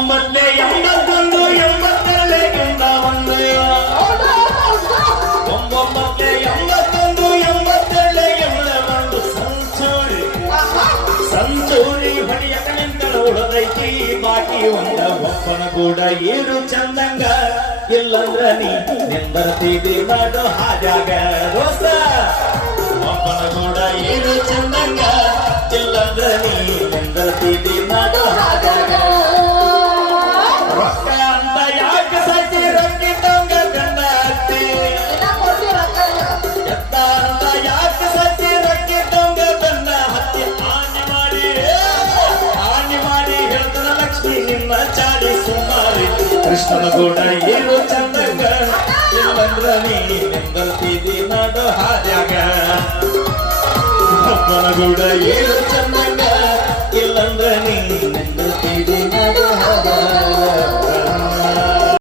ಒಂಬತ್ತೇ 81 82 ಒಂದೇ 9 81 82 ಸಂಚೂರಿ ಹೊಡಿಯಕ ನಿಂತಳ ಉಳದೈತಿ ಬಾಕಿ ಒಂದ ಒಪ್ಪನ ಕೂಡ ಏರು ಚಂದಂಗ ಇಲ್ಲಂದ್ರ ನೀ ನಿಂದರ್ತಿದಿ ಮಾಡೋ ಹಾಜಾಗ ದೋಸ್ತ ಒಪ್ಪನ ಕೂಡ ಏರು ಚಂದಂಗ ಇಲ್ಲಂದ್ರ ನೀ ನಿಂದರ್ತಿದಿ ಮಾಡೋ ಹಾಜಾಗ ರೊಕ್ಕ ಅಂತ ಯಾಕೆ ಸಜ್ಜಿ ರೊಕ್ಕಿದ್ದಂಗ ಗಂಡ ಹತ್ತಿ ಎತ್ತ ಅಂತ ಯಾಕೆ ಸಜ್ಜಿ ರೊಕ್ಕಿದ್ದಂಗ ಗಂಡ ಹತ್ತಿ ಆಣಿ ಮಾಡಿ ಹೇಳ್ತನ ಲಕ್ಷ್ಮಿ ನಿನ್ನ ಚಾಡಿ ಸುಮಾರಿ ಕೃಷ್ಣನ ಗೂಡ ಏನು ಚಂದಂಗ ಇಲ್ಲಂದ್ರ ನೀ ನಿಂದರ್ತಿದಿ ಮಾಡೋ ಹಾಜಾಗ ಒಪ್ಪನ ಗೂಡ ಏನು ಚಂದಂಗ ಇಲ್ಲಂದ್ರ ನೀ